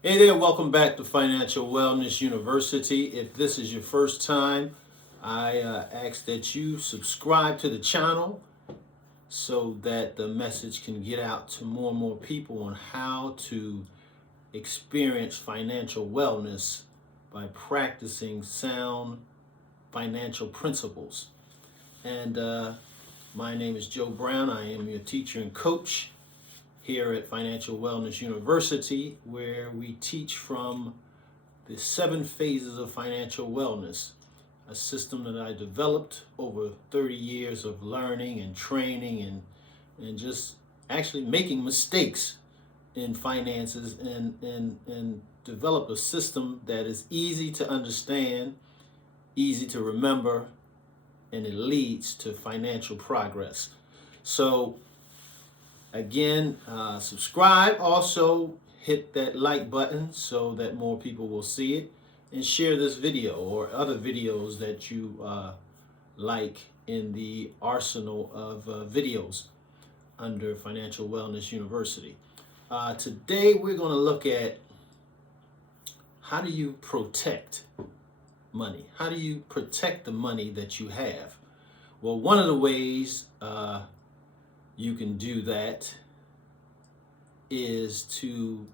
Hey there, welcome back to Financial Wellness University. If this is your first time, I ask that you subscribe to the channel so that the message can get out to more and more people on how to experience financial wellness by practicing sound financial principles. And my name is Joe Brown. I am your teacher and coach here at Financial Wellness University, where we teach from the 7 phases of financial wellness, a system that I developed over 30 years of learning and training and just actually making mistakes in finances and develop a system that is easy to understand, easy to remember, and it leads to financial progress. So again, subscribe. Also, hit that like button so that more people will see it. And share this video or other videos that you like in the arsenal of videos under Financial Wellness University. Today, we're going to look at how do you protect money? How do you protect the money that you have? Well, one of the ways you can do that is to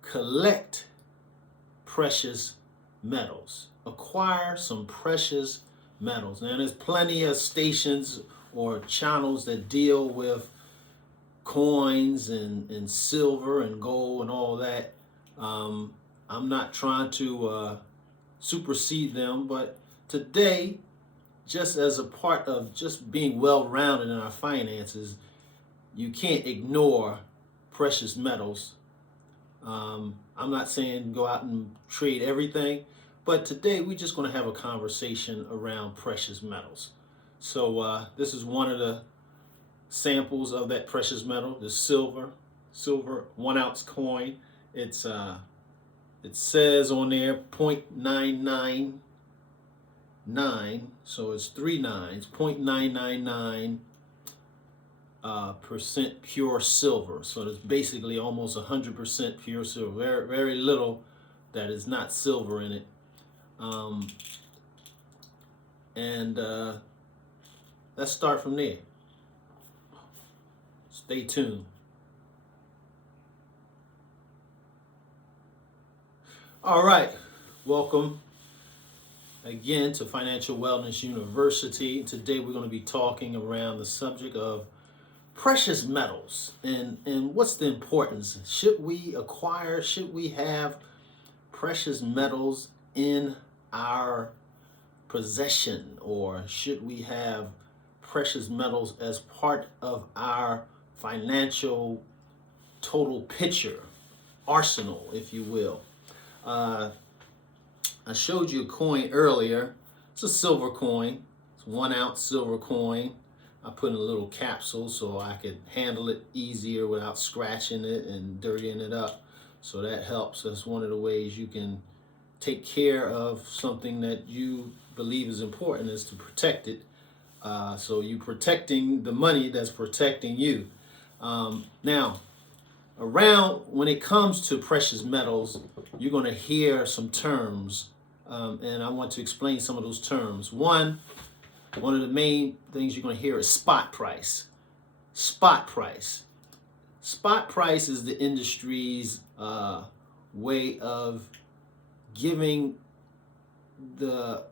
collect precious metals, acquire some precious metals. Now, there's plenty of stations or channels that deal with coins and silver and gold and all that. I'm not trying to supersede them, but today, just as a part of just being well-rounded in our finances, you can't ignore precious metals. I'm not saying go out and trade everything, but today we're just going to have a conversation around precious metals. So this is one of the samples of that precious metal, the silver 1 ounce coin. It says on there 0.999, so it's 3 nines, 0.999 percent pure silver. So it's basically almost 100% pure silver. Very, very little that is not silver in it. And let's start from there. Stay tuned. All right, welcome again to Financial Wellness University. Today we're going to be talking around the subject of precious metals and what's the importance. Should we have precious metals in our possession, or should we have precious metals as part of our financial total picture, arsenal, if you will? I showed you a coin earlier. It's a silver coin. It's 1 ounce silver coin. I put in a little capsule so I could handle it easier without scratching it and dirtying it up. So that helps. That's one of the ways you can take care of something that you believe is important, is to protect it. So you're protecting the money that's protecting you. Now, when it comes to precious metals, you're going to hear some terms, and I want to explain some of those terms. One of the main things you're going to hear is spot price. Spot price. Spot price is the industry's way of giving the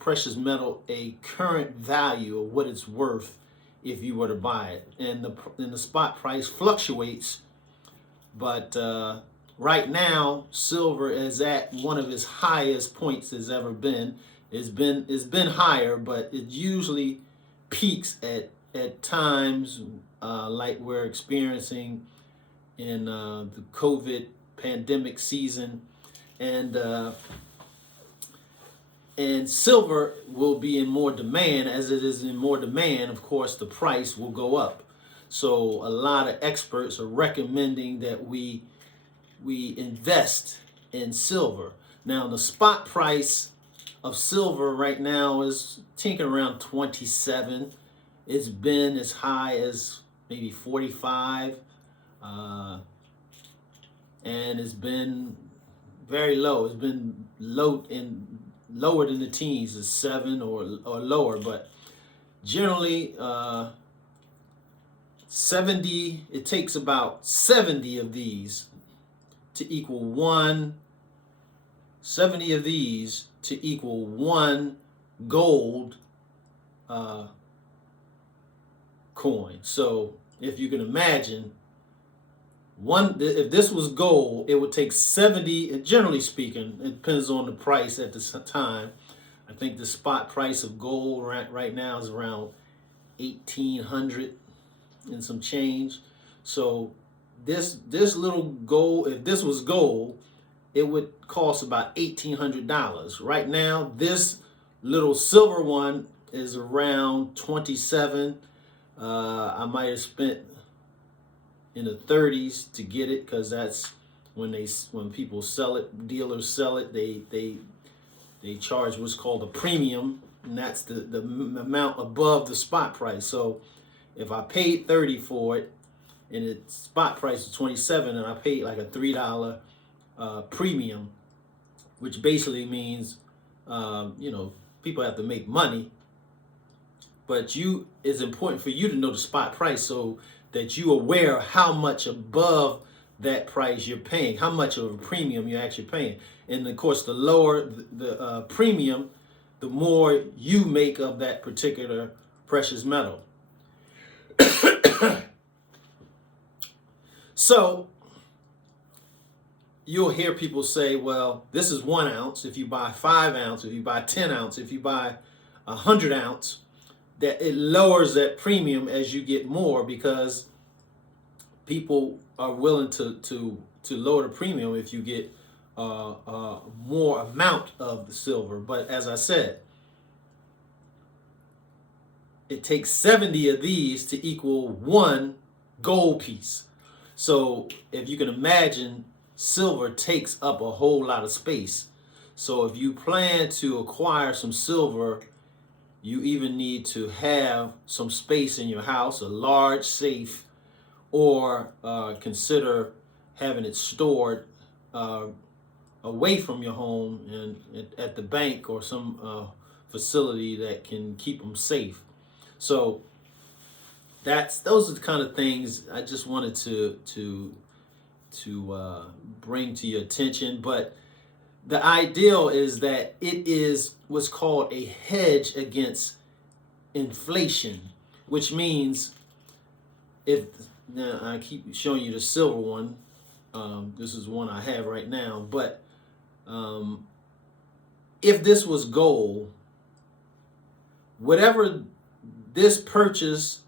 precious metal a current value of what it's worth if you were to buy it. And the spot price fluctuates, but right now silver is at one of its highest points it's ever been. It's been higher, but it usually peaks at times like we're experiencing in the COVID pandemic season, and silver will be in more demand. As it is in more demand, of course, the price will go up. So a lot of experts are recommending that we invest in silver. Now, the spot price of silver right now is tinkering around 27. It's been as high as maybe 45. and it's been very low. It's been low in lower than the teens, is 7 or lower, but generally 70. It takes about 70 of these to equal one. 70 of these to equal one gold coin. So if you can imagine, if this was gold, it would take 70. Generally speaking, it depends on the price at the time. I think the spot price of gold right now is around 1,800 and some change. So this little gold, if this was gold, it would cost about $1,800. Right now, this little silver one is around 27. I might have spent in the 30s to get it, because that's when people sell it, dealers sell it, they charge what's called a premium, and that's the amount above the spot price. So if I paid 30 for it and its spot price is 27, and I paid like a $3 premium, which basically means people have to make money, but it's important for you to know the spot price so that you're aware of how much above that price you're paying, how much of a premium you're actually paying. And of course, the lower the premium, the more you make of that particular precious metal. So you'll hear people say, well, this is 1 ounce. If you buy 5 ounce, if you buy 10 ounce, if you buy 100 ounce, that it lowers that premium as you get more, because people are willing to lower the premium if you get more amount of the silver. But as I said, it takes 70 of these to equal one gold piece. So if you can imagine, silver takes up a whole lot of space. So if you plan to acquire some silver, you even need to have some space in your house, a large safe, or consider having it stored away from your home and at the bank or some facility that can keep them safe. So those are the kind of things I just wanted to bring to your attention. But the ideal is that it is what's called a hedge against inflation, which means now I keep showing you the silver one. This is one I have right now. But if this was gold, whatever this purchase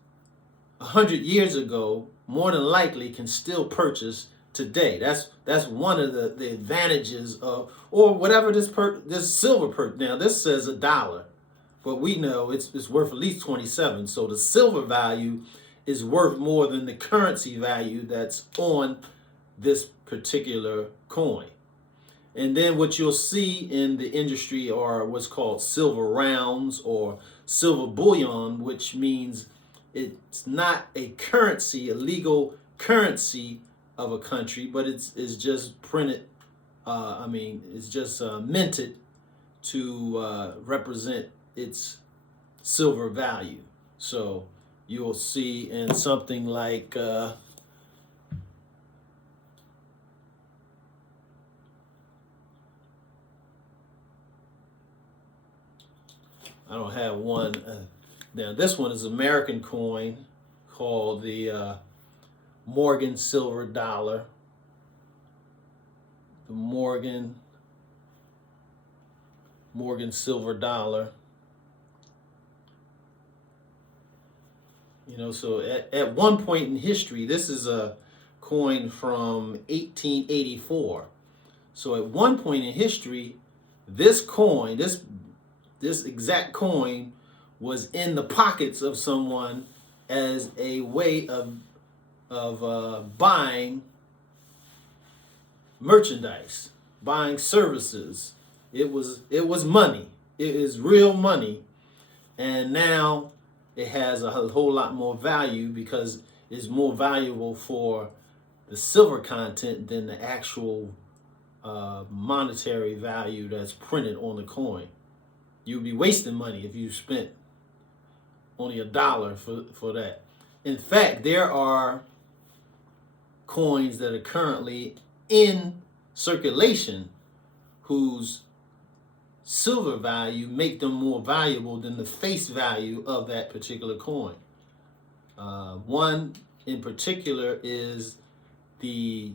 100 years ago, more than likely can still purchase today. That's one of the advantages of, or whatever this silver now this says $1, but we know it's worth at least 27. So the silver value is worth more than the currency value that's on this particular coin. And then what you'll see in the industry are what's called silver rounds or silver bullion, which means it's not a currency, a legal currency of a country, but it's just printed. It's just minted to represent its silver value. So you'll see in something like I don't have one. Now this one is American coin called the Morgan silver dollar. The Morgan silver dollar. So at one point in history, this is a coin from 1884. So at one point in history, this coin, this exact coin, was in the pockets of someone as a way of buying merchandise, buying services. It was money. It is real money, and now it has a whole lot more value because it's more valuable for the silver content than the actual monetary value that's printed on the coin. You'd be wasting money if you spent only $1 for that. In fact, there are coins that are currently in circulation whose silver value make them more valuable than the face value of that particular coin. One in particular is the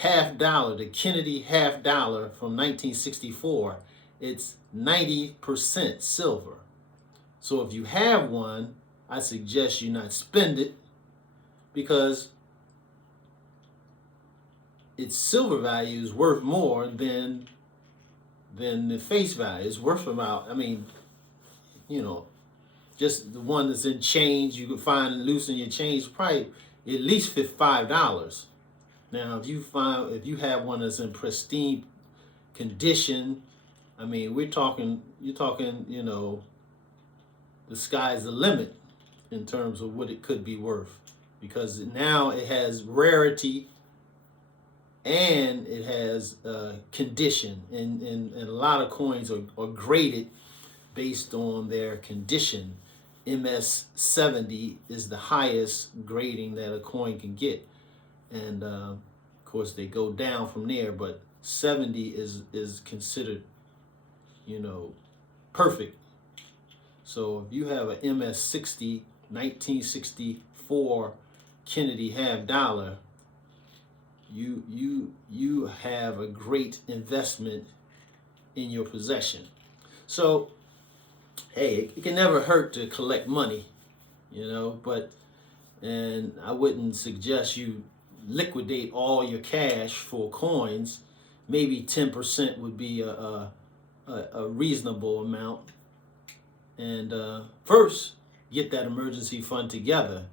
$50, the Kennedy $50 from 1964. It's 90% silver. So if you have one, I suggest you not spend it, because its silver value is worth more than the face value. It's worth about, I mean, just the one that's in change, you can find and loosen your change, probably at least $5. Now, if you have one that's in pristine condition, I mean, you're talking, the sky's the limit in terms of what it could be worth, because now it has rarity and it has condition, and a lot of coins are graded based on their condition. MS 70 is the highest grading that a coin can get, and of course they go down from there, but 70 is considered, perfect. So if you have an MS 60 1964 Kennedy $50, you have a great investment in your possession. So hey, it can never hurt to collect money, and I wouldn't suggest you liquidate all your cash for coins. Maybe 10% would be a reasonable amount. And first, get that emergency fund together.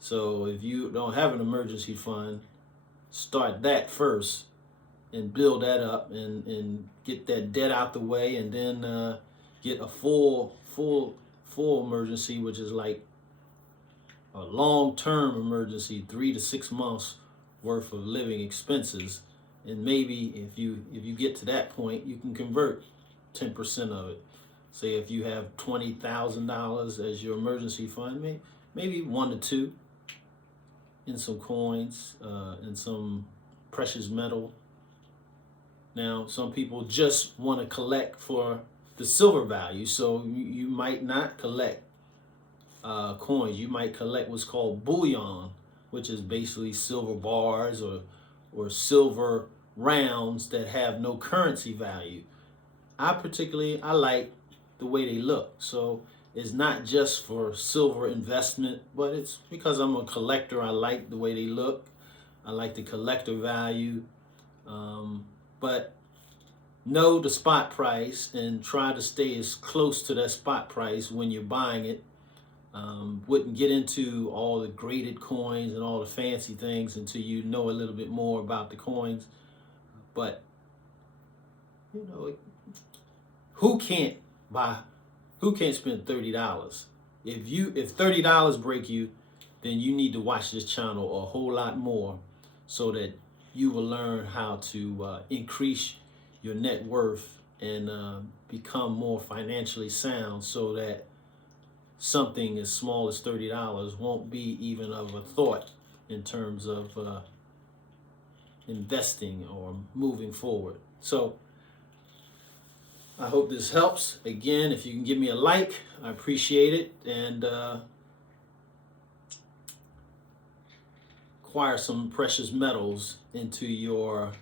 So if you don't have an emergency fund, start that first and build that up, and get that debt out the way, and then get a full emergency, which is like a long-term emergency, 3 to 6 months worth of living expenses. And maybe if you get to that point, you can convert 10% of it. Say if you have $20,000 as your emergency fund, maybe 1 to 2 in some coins, in some precious metal. Now, some people just want to collect for the silver value, so you might not collect coins. You might collect what's called bullion, which is basically silver bars or silver rounds that have no currency value. I like the way they look. So it's not just for silver investment, but it's because I'm a collector. I like the way they look. I like the collector value. But know the spot price and try to stay as close to that spot price when you're buying it. Wouldn't get into all the graded coins and all the fancy things until you know a little bit more about the coins. But who can't spend $30? If $30 break you, then you need to watch this channel a whole lot more, so that you will learn how to increase your net worth and become more financially sound, so that something as small as $30 won't be even of a thought in terms of investing or moving forward. So I hope this helps. Again, if you can give me a like, I appreciate it, and acquire some precious metals into your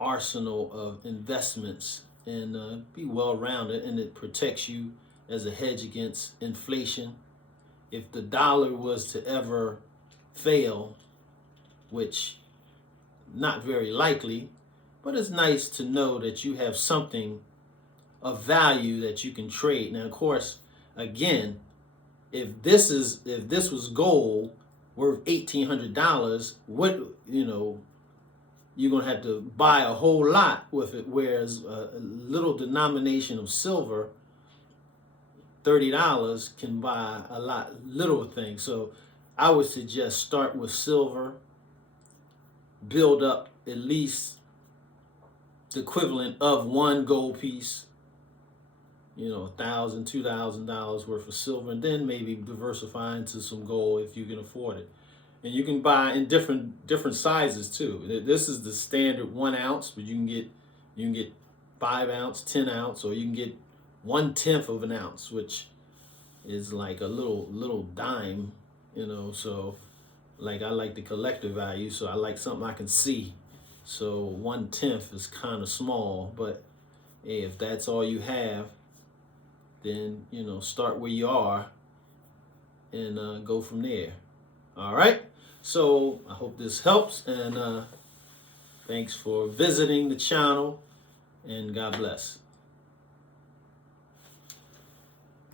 arsenal of investments, and be well-rounded, and it protects you as a hedge against inflation. If the dollar was to ever fail, which not very likely, but it's nice to know that you have something of value that you can trade. Now, of course, again, if this was gold worth $1,800, you're gonna have to buy a whole lot with it. Whereas a little denomination of silver, $30, can buy a lot little things. So I would suggest start with silver, build up at least the equivalent of one gold piece, $1,000, $2,000 worth of silver, and then maybe diversify into some gold if you can afford it. And you can buy in different sizes too. This is the standard 1 ounce, but you can get 5 ounce, 10 ounce, or you can get 1/10 of an ounce, which is like a little dime, So like I like the collector value, so I like something I can see. So 1/10 is kind of small, but hey, if that's all you have, then start where you are and go from there. All right. So I hope this helps, and thanks for visiting the channel, and God bless.